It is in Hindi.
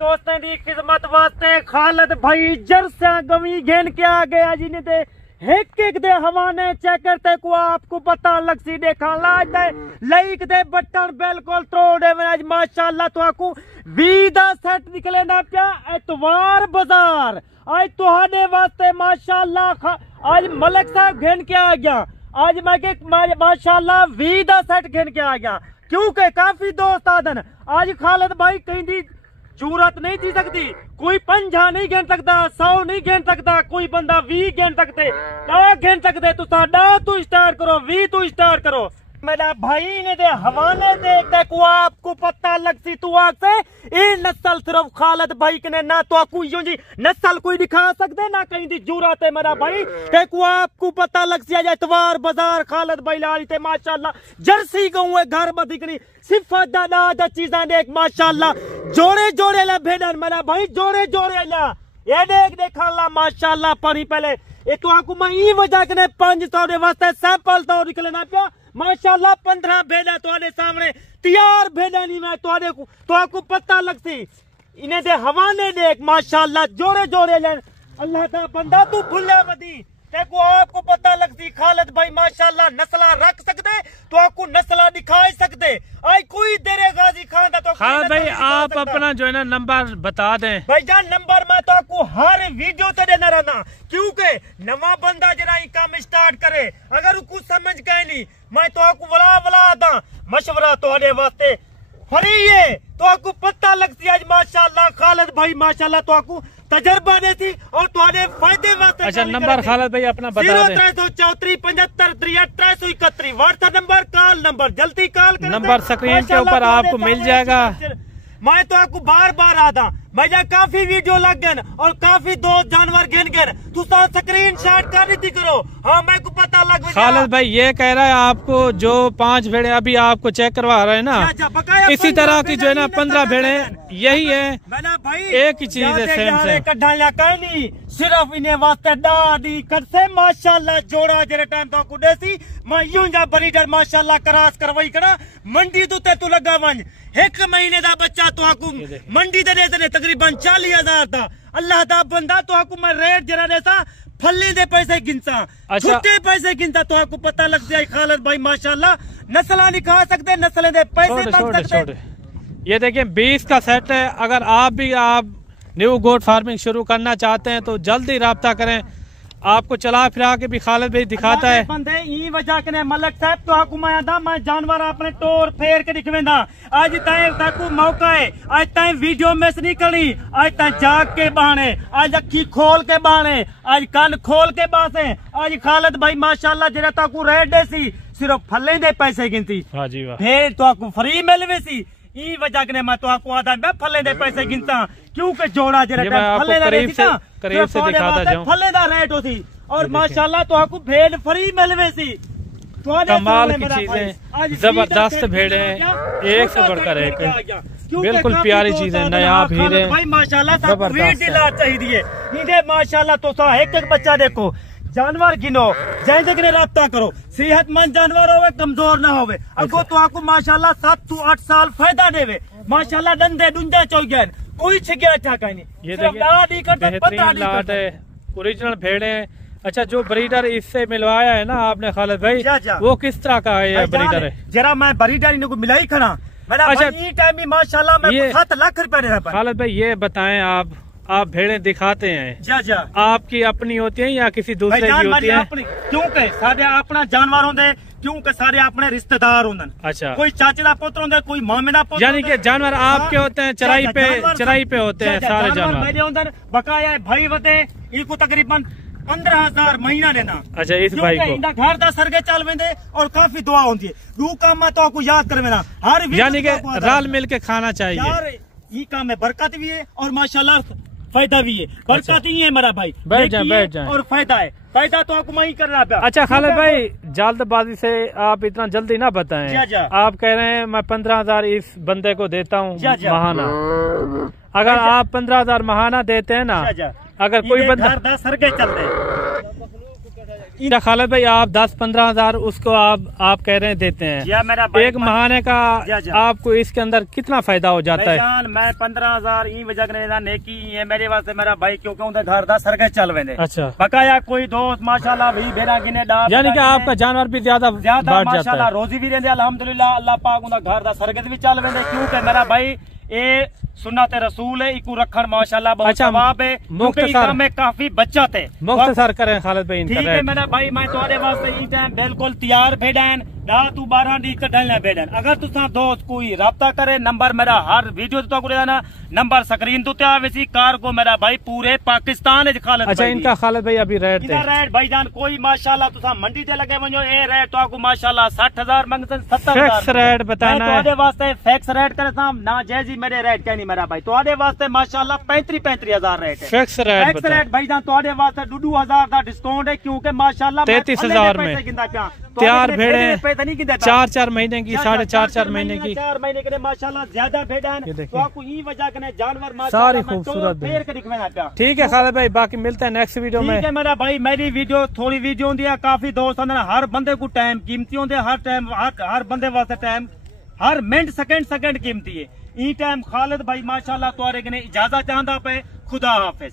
दोस्तों की खिदमत वास्ते खालिद भाई जरसा गवी घेन के आ गया जी ने दे एक दे हवाने चेक करते को आपको पता लग सी देखा लाज दे लाइक दे बटन बिल्कुल तोड़ दे आज माशाल्लाह तो आपको 20 दा सेट निकले ना पिया एतवार बाजार आज तुहाडे वास्ते माशाल्लाह आज मलिक साहब घेन के आ गया आज मैं के माशाल्लाह 20 दा सेट घेन के आ गया क्योंकि काफी दोस्त आदन आज खालिद भाई कहीं जरूरत नहीं थी सकती कोई 50 नहीं गिन सकता 100 नहीं गिन सकता कोई बंदा 20 गिन सकते ना गिन सकते तो साडा तू स्टार्ट करो 20 तू स्टार्ट करो मेरा भाई ने दे हवाले दे को आपको पता लग सी तू आग से ये नस्ल सिर्फ खालिद भाई ने ना तो आपको यूं जी नस्ल कोई दिखा सकते ना कहीं दी जरूरत है मेरा भाई ते को आपको पता लग सी आज इतवार बाजार खालिद भाई लाली ते माशाल्लाह जर्सी गऊ है घर बदिकनी सिफत दा चीज़ा देख माशाल्लाह जोड़े जोड़े ला भेड़न मेरा भाई जोड़े जोड़े ला ये देखा ला माशाल्लाह पानी पहले ये तो आपको मैं ई वजह के 500 दे वास्ते सैंपल तो निकलना पिया माशाल्लाह 15 भेड़ा तुम्हारे सामने तैयार भेड़ा नहीं मैं तो आपको पता लग सी इन्हें दे हवाने देख माशाल्लाह जोड़े जोड़े लेन अल्लाह का बंदा तू भूलिया मदी देखो आपको पता लग सी खालिद भाई माशाल्लाह नस्ला रख सकते तो आपको नस्ला दिखा सकते आई कोई तेरे गाजी खान दा तो खालिद भाई आप अपना जो है ना नंबर बता दें भाईजान नंबर मैं तो आपको हर वीडियो ते देना रहना क्योंकि नवा बंदा जरा काम स्टार्ट करे अगर कुछ समझ गए नहीं मैं तो आपको वला दा मशवरा तोड़े वास्ते फ्री है तो आपको पता लग सी आज माशाल्लाह खालिद भाई माशाल्लाह तो आपको तजर्बा दे थी और तुम्हारे फायदे वास्ते अच्छा नंबर खालिद भाई अपना बता दें 0334 75 63 31 व्हाट्सएप नंबर कॉल नंबर जल्दी कॉल करें नंबर स्क्रीन के ऊपर आपको मिल जाएगा मैं तो आपको बार बार आता मैं काफी वीडियो लग गए और काफी दोस्त जानवर गिन गए तू स्क्रीन शॉट कर दी करो हाँ मैं को पता लग खालिद भाई ये कह रहा है आपको जो 5 भेड़े अभी आपको चेक करवा रहे हैं ना इसी तरह की जो है ना 15 भेड़े यही है भाई एक ही चीज है सेम नहीं सिर्फ इन्हें वास्ते दादी करसे माशाल्लाह जोड़ा जेरे टाइम तो को देसी मैं यूं जा ब्रीडर माशाल्लाह करास करवाई करा मंडी तो तू लगा वन एक महीने का बच्चा तो आपको मंडी दे देते तकरीबन 40,000 था अल्लाह दा बंदा तो आपको मैं रेट जरा देता फल्ले दे पैसे गिनता छुट्टे पैसे गिनता तो आपको पता लग जाए खालिद भाई माशाल्लाह नस्ला दिखा सकते नस्लें दे पैसे बन सकते ये देखिए 20 का सेट है अगर आप न्यू गोट फार्मिंग शुरू करना चाहते हैं तो जल्दी राब्ता करें आपको चला फिरा के भी खालिद भाई दिखाता है बंदे ई वजह के मलिक साहब तो आपको मैं जानवर अपने टोर फेर के दिखवेंदा आज ताकू मौका है आज ताए वीडियो में से नहीं करनी आज ताए जाग के बहाने आज अखी खोल के बहाने आज कान खोल के बासे आज खालिद भाई माशाल्लाह जरा ताकू रेट दे सी सिर्फ फल्ले दे पैसे गिनती हाँ जी वाह फिर तो आपको फ्री मिलवे सी ई वजह के मैं तो आपको आधा मैं फल्ले दे पैसे गिनता क्योंकि जोड़ा जरा फल्ले दा रेट था करीब से दिखाता जाऊं फल्ले दा रेट होती और माशाल्लाह तो आपको भेड़ फ्री मिलवे सी कमाल की चीजें जबरदस्त भेड़े एक से बढ़कर एक बिल्कुल प्यारी चीजें नया भीड़ भाई माशाल्लाह चाहिए माशाल्लाह तो एक बच्चा देखो जानवर गिनो जैसे कि राब्ता करो सेहतमंद जानवर होवे कमजोर ना होवे अगो तो आपको माशाल्लाह 7 से 8 साल फायदा देवे माशाल्लाह दंदे दुंजा चौगन कोई छिगया ठका नहीं ये देखिए ओरिजिनल भेड़े अच्छा जो ब्रीडर इससे मिलवाया है ना आपने खालिद भाई वो किस तरह का है ये ब्रीडर है जरा मैं ब्रीडर इनको को मिलाई खड़ा अच्छा टाइम भी माशाल्लाह मैं 7 लाख रुपए दे रहा खालिद भाई ये बताएं आप भेड़े दिखाते हैं जा आपकी अपनी होती है या किसी दूसरे की होती है क्योंकि सारे अपना जानवर होंगे क्योंकि सारे अपने रिश्तेदार होंगे अच्छा कोई चाचे का पुत्र होंगे कोई मामे का पुत्र यानी कि जानवर आपके होते हैं चराई पे होते हैं सारे जानवर मेरे अंदर बकाया भाई होते इनको तकरीबन 15,000 महीना देना अच्छा इस भाई को घर का सरगे चल वेंदे और काफी दुआ होती है दू काम में तो आपको याद कर वेना हर यानी कि रल मिल के खाना चाहिए यार ये काम में बरकत भी है और माशाल्लाह फायदा भी है बरकत ही है मेरा भाई बैठ जाए और फायदा है फायदा तो आपको मैं ही कर रहा। अच्छा खालिद भाई जल्दबाजी से आप इतना जल्दी ना बताएं आप कह रहे हैं मैं 15,000 इस बंदे को देता हूँ महाना अगर आप 15,000 महाना देते हैं ना अगर कोई बंदा सरगे चलते क्या खालिद भाई आप 10-15 हजार उसको आप कह रहे हैं देते हैं, मेरा एक महीने का आपको इसके अंदर कितना फायदा हो जाता है? मैं 15,000 ई वजह नेकी है मेरे वास्ते मेरा भाई, क्योंकि उनके घर दा सरगे चल वेंदे। अच्छा, बकाया कोई दोस्त माशाल्लाह भी बेरा गिने डाल, यानी कि आपका जानवर भी ज्यादा माशाल्लाह रोजी भी रहंदे अल्हम्दुलिल्लाह, अल्लाह पाक उनका घर दा सरगे भी चल वेंदे, क्योंकि मेरा भाई ये सुन्नत रसूल है, इकू रखन माशाल्लाह बहुत सवाब है, मुख्तसर में काफी बचत है। मुख्तसर करें खालिद भाई, ठीक है मेरा भाई, मैं तुम्हारे वास्ते इस टाइम बिल्कुल तैयार भेड़न रात 12 डी कढ़ना भेड़न। अगर तुसा दोस्त कोई राब्ता करे, नंबर मेरा हर वीडियो तो को देना, नंबर स्क्रीन तो आवेसी कार को मेरा भाई पूरे पाकिस्तान है खालिद। अच्छा, इनका खालिद भाई अभी रेट भाईजान कोई माशाल्लाह तुसा मंडी से लगे वनो ए रेट तो आपको माशाल्लाह 60,000 मंगसन 70,000 रेट बताना है। तो वास्ते फिक्स रेट करे साम ना जैजी मेरे रेट कहनी मेरा भाई, तो वास्ते माशाल्लाह 35,000 रेट है फिक्स रेट भाईजान, तो वास्ते 2,000 का डिस्काउंट है, क्योंकि माशाल्लाह 33,000 में तैयार भेड़े 4-4 महीने की, 4.5 महीने की, 4 महीने के माशाल्लाह ज्यादा भेड़े, तो आपको ई वजह के जानवर सारी खूबसूरत। ठीक है खालिद भाई, बाकी मिलते हैं नेक्स्ट वीडियो में। ठीक है मेरा भाई, मेरी वीडियो थोड़ी वीडियो होंगी है, काफी दोस्त हर बंदे को टाइम कीमती होंगे, हर टाइम हर बंदे वास्ते टाइम हर मिनट सेकंड कीमती है। ई टाइम खालिद भाई माशाल्लाह तुआरे इजाजत चाहता पे, खुदा हाफिज।